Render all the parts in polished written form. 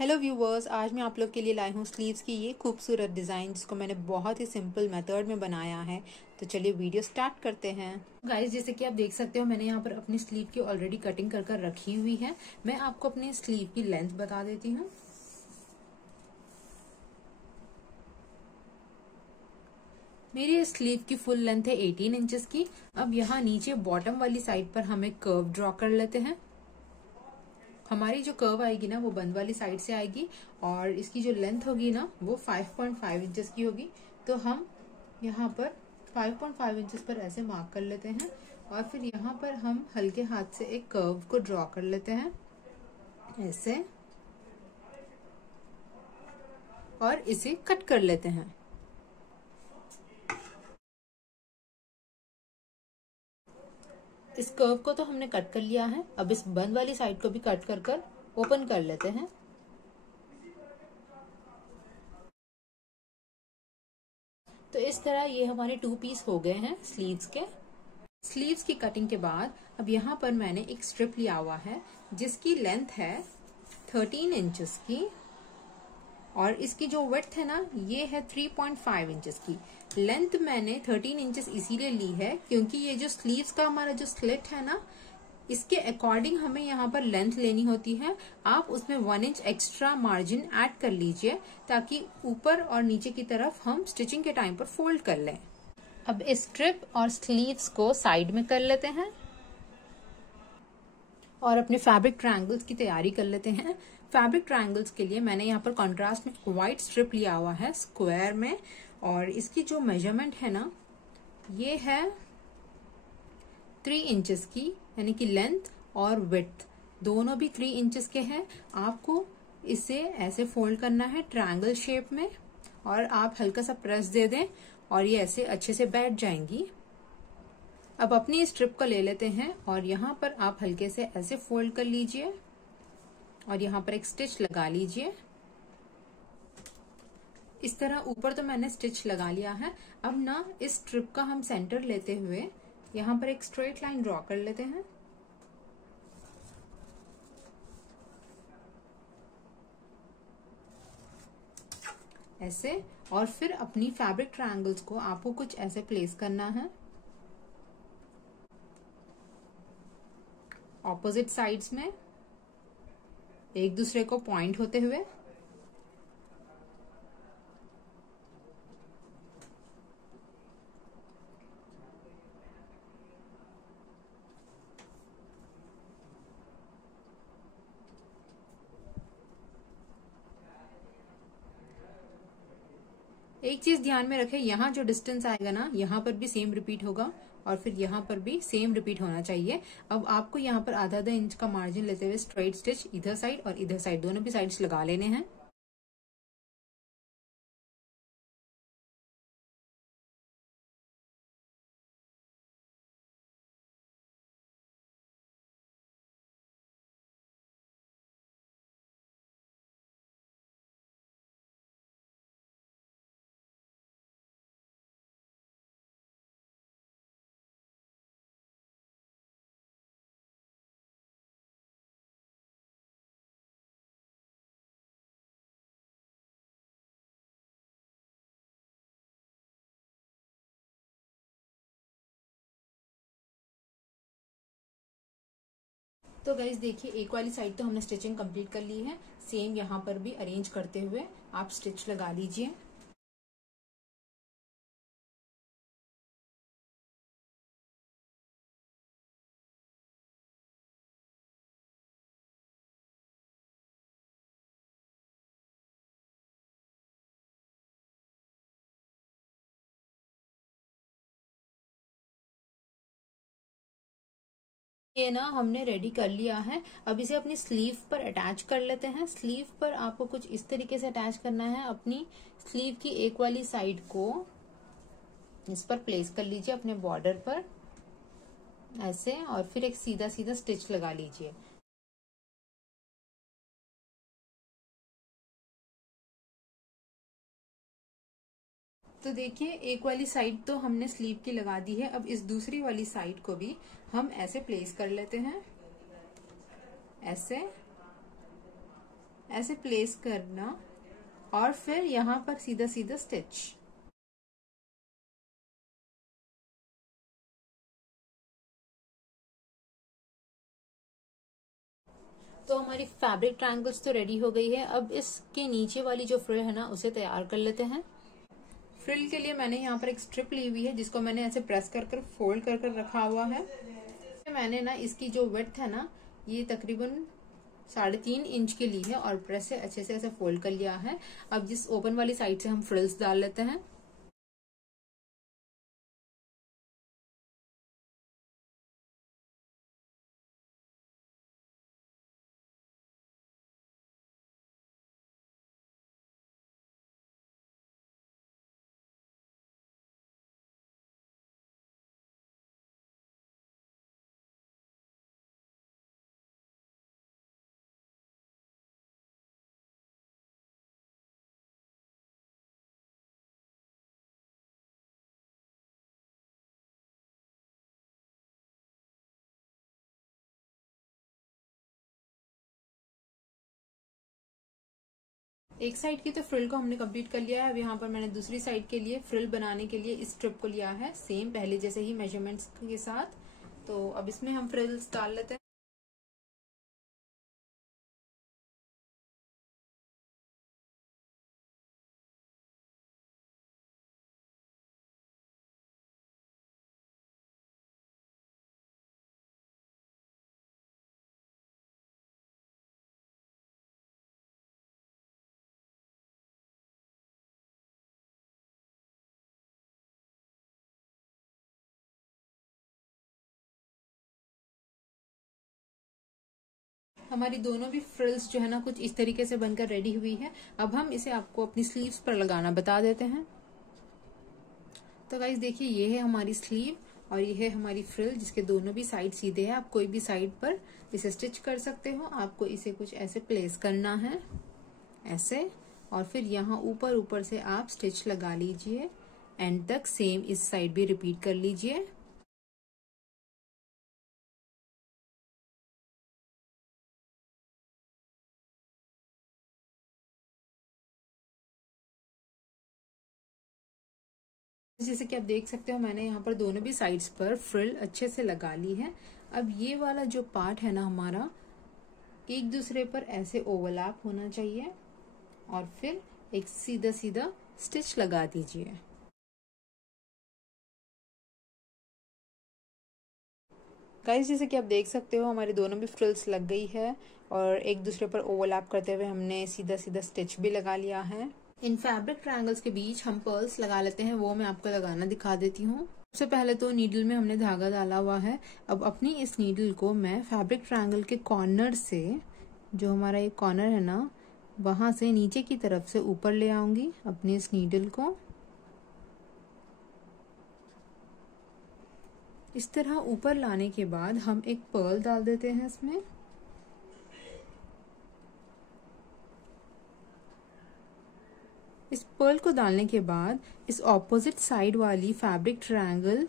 Hello viewers, आज मैं आप लोग के लिए लाई हूँ स्लीव्स की ये खूबसूरत डिज़ाइन जिसको मैंने बहुत ही सिंपल मेथड में बनाया है। तो चलिए वीडियो स्टार्ट करते हैं। गाइस, जैसे कि आप देख सकते हो मैंने यहाँ पर अपनी स्लीव की ऑलरेडी कटिंग कर कर रखी हुई है। मैं आपको अपनी स्लीव की लेंथ बता देती हूँ। मेरी स्लीव की फुल लेंथ है 18 इंचेस की। अब यहाँ नीचे बॉटम वाली साइड पर हम एक कर्व ड्रॉ कर लेते हैं। हमारी जो कर्व आएगी ना वो बंद वाली साइड से आएगी और इसकी जो लेंथ होगी ना वो 5.5 इंचेस की होगी। तो हम यहाँ पर 5.5 इंचेस पर ऐसे मार्क कर लेते हैं और फिर यहाँ पर हम हल्के हाथ से एक कर्व को ड्रॉ कर लेते हैं ऐसे, और इसे कट कर लेते हैं। इस कर्व को तो हमने कट कर लिया है। अब इस बंद वाली साइड को भी कट कर कर ओपन कर लेते हैं। तो इस तरह ये हमारे 2 पीस हो गए हैं स्लीव्स के। स्लीव्स की कटिंग के बाद अब यहाँ पर मैंने एक स्ट्रिप लिया हुआ है जिसकी लेंथ है 13 इंचेस की और इसकी जो विड्थ है ना ये है 3.5 इंचेस की। लेंथ मैंने 13 इंचेस इसीलिए ली है क्योंकि ये जो स्लीव्स का हमारा जो स्लिट है ना इसके अकॉर्डिंग हमें यहाँ पर लेंथ लेनी होती है। आप उसमें 1 इंच एक्स्ट्रा मार्जिन ऐड कर लीजिए ताकि ऊपर और नीचे की तरफ हम स्टिचिंग के टाइम पर फोल्ड कर लें। अब इस स्ट्रिप और स्लीव्स को साइड में कर लेते हैं और अपने फैब्रिक ट्रायंगल्स की तैयारी कर लेते हैं। फैब्रिक ट्रायंगल्स के लिए मैंने यहाँ पर कॉन्ट्रास्ट में व्हाइट स्ट्रिप लिया हुआ है स्क्वायर में, और इसकी जो मेजरमेंट है ना ये है 3 इंचेस की, यानी कि लेंथ और विड्थ दोनों भी 3 इंचेस के हैं। आपको इसे ऐसे फोल्ड करना है ट्रायंगल शेप में और आप हल्का सा प्रेस दे दें और ये ऐसे अच्छे से बैठ जाएंगी। अब अपनी स्ट्रिप को ले लेते हैं और यहाँ पर आप हल्के से ऐसे फोल्ड कर लीजिए और यहाँ पर एक स्टिच लगा लीजिए। इस तरह ऊपर तो मैंने स्टिच लगा लिया है। अब ना इस स्ट्रिप का हम सेंटर लेते हुए यहाँ पर एक स्ट्रेट लाइन ड्रॉ कर लेते हैं। ऐसे, और फिर अपनी फैब्रिक ट्रायंगल्स को आपको कुछ ऐसे प्लेस करना है ऑपोजिट साइड्स में एक दूसरे को पॉइंट होते हुए। एक चीज ध्यान में रखें, यहाँ जो डिस्टेंस आएगा ना यहाँ पर भी सेम रिपीट होगा और फिर यहाँ पर भी सेम रिपीट होना चाहिए। अब आपको यहाँ पर आधा आधा इंच का मार्जिन लेते हुए स्ट्रेट स्टिच इधर साइड और इधर साइड दोनों भी साइड्स लगा लेने हैं। तो गाइज देखिए, एक वाली साइड तो हमने स्टिचिंग कंप्लीट कर ली है। सेम यहाँ पर भी अरेंज करते हुए आप स्टिच लगा लीजिए। ये ना हमने रेडी कर लिया है। अब इसे अपनी स्लीव पर अटैच कर लेते हैं। स्लीव पर आपको कुछ इस तरीके से अटैच करना है। अपनी स्लीव की एक वाली साइड को इस पर प्लेस कर लीजिए अपने बॉर्डर पर ऐसे, और फिर एक सीधा सीधा स्टिच लगा लीजिए। तो देखिए, एक वाली साइड तो हमने स्लीव की लगा दी है। अब इस दूसरी वाली साइड को भी हम ऐसे प्लेस कर लेते हैं ऐसे, ऐसे प्लेस करना और फिर यहाँ पर सीधा सीधा स्टिच। तो हमारी फैब्रिक ट्रायंगल्स तो रेडी हो गई है। अब इसके नीचे वाली जो फ्रिल है ना उसे तैयार कर लेते हैं। फ्रिल के लिए मैंने यहाँ पर एक स्ट्रिप ली हुई है जिसको मैंने ऐसे प्रेस कर कर फोल्ड कर कर रखा हुआ है। मैंने ना इसकी जो विड्थ है ना ये तकरीबन 3.5 इंच की ली है और प्रेस से अच्छे से ऐसे फोल्ड कर लिया है। अब जिस ओपन वाली साइड से हम फ्रिल्स डाल लेते हैं। एक साइड की तो फ्रिल को हमने कंप्लीट कर लिया है। अब यहाँ पर मैंने दूसरी साइड के लिए फ्रिल बनाने के लिए इस स्ट्रिप को लिया है, सेम पहले जैसे ही मेजरमेंट्स के साथ। तो अब इसमें हम फ्रिल्स डाल लेते हैं। हमारी दोनों भी फ्रिल्स जो है ना कुछ इस तरीके से बनकर रेडी हुई है। अब हम इसे आपको अपनी स्लीव्स पर लगाना बता देते हैं। तो गाइस देखिए, ये है हमारी स्लीव और ये है हमारी फ्रिल जिसके दोनों भी साइड सीधे हैं। आप कोई भी साइड पर इसे स्टिच कर सकते हो। आपको इसे कुछ ऐसे प्लेस करना है, ऐसे, और फिर यहाँ ऊपर ऊपर से आप स्टिच लगा लीजिए एंड तक। सेम इस साइड भी रिपीट कर लीजिए। जैसे कि आप देख सकते हो मैंने यहाँ पर दोनों भी साइड्स पर फ्रिल अच्छे से लगा ली है। अब ये वाला जो पार्ट है ना हमारा, एक दूसरे पर ऐसे ओवरलैप होना चाहिए और फिर एक सीधा सीधा स्टिच लगा दीजिए। गाइस जैसे कि आप देख सकते हो हमारी दोनों भी फ्रिल्स लग गई है और एक दूसरे पर ओवरलैप करते हुए हमने सीधा सीधा स्टिच भी लगा लिया है। इन फैब्रिक ट्रायंगल्स के बीच हम पर्ल्स लगा लेते हैं, वो मैं आपको लगाना दिखा देती हूँ। सबसे पहले तो नीडल में हमने धागा डाला हुआ है। अब अपनी इस नीडल को मैं फैब्रिक ट्रायंगल के कॉर्नर से, जो हमारा एक कॉर्नर है ना, वहां से नीचे की तरफ से ऊपर ले आऊंगी अपनी इस नीडल को। इस तरह ऊपर लाने के बाद हम एक पर्ल डाल देते हैं इसमें। इस पर्ल को डालने के बाद इस ऑपोजिट साइड वाली फैब्रिक ट्रायंगल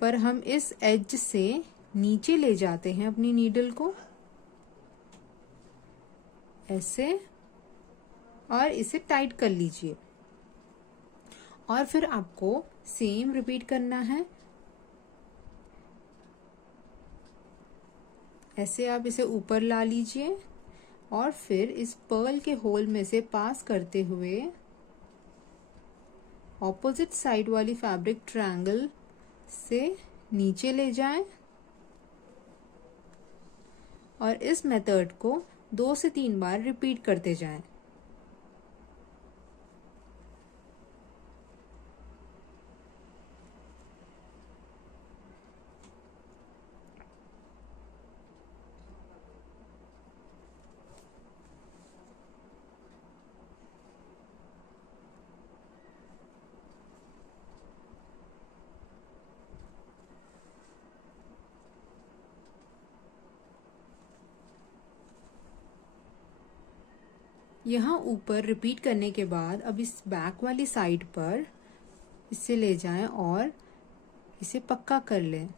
पर हम इस एज से नीचे ले जाते हैं अपनी नीडल को ऐसे, और इसे टाइट कर लीजिए। और फिर आपको सेम रिपीट करना है। ऐसे आप इसे ऊपर ला लीजिए और फिर इस पर्ल के होल में से पास करते हुए ऑपोजिट साइड वाली फैब्रिक ट्रायंगल से नीचे ले जाएं और इस मेथड को 2 से 3 बार रिपीट करते जाएं। यहाँ ऊपर रिपीट करने के बाद अब इस बैक वाली साइड पर इसे ले जाएं और इसे पक्का कर लें।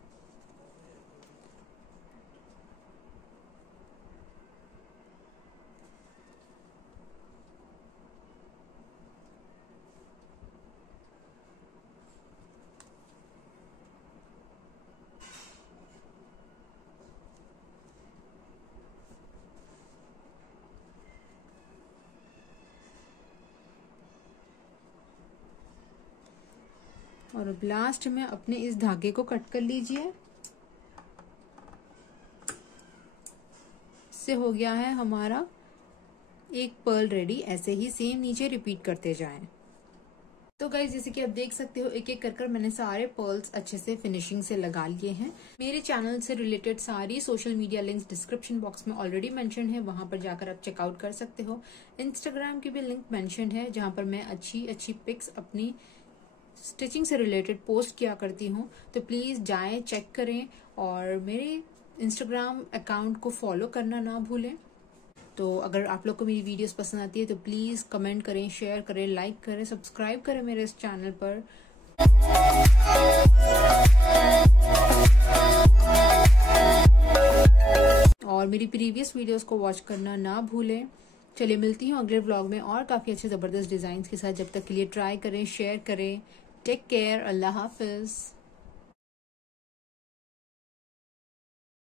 और अब लास्ट में अपने इस धागे को कट कर लीजिए। इससे हो गया है हमारा एक पर्ल रेडी। ऐसे ही सेम नीचे रिपीट करते जाएं। तो गाइज जैसे कि आप देख सकते हो एक एक कर मैंने सारे पर्ल्स अच्छे से फिनिशिंग से लगा लिए हैं। मेरे चैनल से रिलेटेड सारी social media links description box में ऑलरेडी मेंशन है, वहां पर जाकर आप चेकआउट कर सकते हो। इंस्टाग्राम की भी लिंक मेंशन है जहां पर मैं अच्छी अच्छी पिक्स अपनी स्टिचिंग से रिलेटेड पोस्ट किया करती हूँ। तो प्लीज जाएं, चेक करें और मेरे इंस्टाग्राम अकाउंट को फॉलो करना ना भूलें। तो अगर आप लोग को मेरी वीडियोस पसंद आती है तो प्लीज कमेंट करें, शेयर करें, लाइक करें, सब्सक्राइब करें मेरे इस चैनल पर। और मेरी प्रीवियस वीडियोस को वॉच करना ना भूलें। चलिए मिलती हूँ अगले व्लॉग में और काफी अच्छे जबरदस्त डिजाइन के साथ। जब तक के लिए ट्राई करें, शेयर करें। टेक केयर, अल्लाह हाफिज।